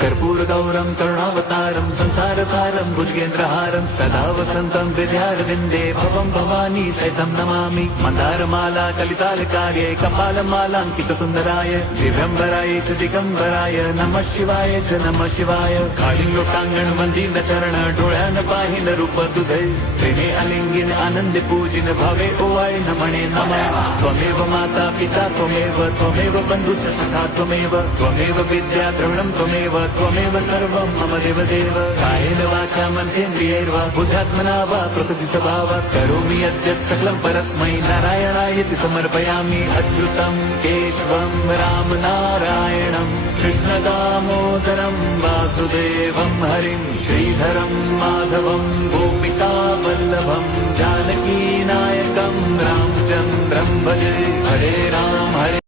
कर्पूर गौरम करुणावतारम संसार सारम भुजगेंद्रहारम सदा वसंतम विद्यारविंदे भवम भवानी सहितं नमामि मंदारमाला कलितालकार्ये कपालमालांकित सुंदराय दिव्यंबराय च दिगंबराय नमः शिवाय च नमः शिवाय काळिंग लोटांगण वंदीन चरण डोळ्यान पाहिन रूप तुझे प्रेमे अलिंगिन आनंदे पूजिन भावे ओवाळे न म्हणे नमः त्वमेव माता पिता त्वमेव बंधुच सखा त्वमेव विद्या द्रविणं त्वमेव सर्वं मम देवदेव कायेन वाचा मनसेन्द्रियैर्वा बुद्ध्यात्मना वा प्रकृति स्वभावात् करोमि यद्यत् सकलं परस्मै नारायणायति समर्पयामि अच्युतं केशवं राम नारायणं कृष्णदामोदरं वासुदेवं हरिं श्रीधरं माधवं गोपिका वल्लभं जानकी नायकं रामचन्द्रं भजे हरे राम हरे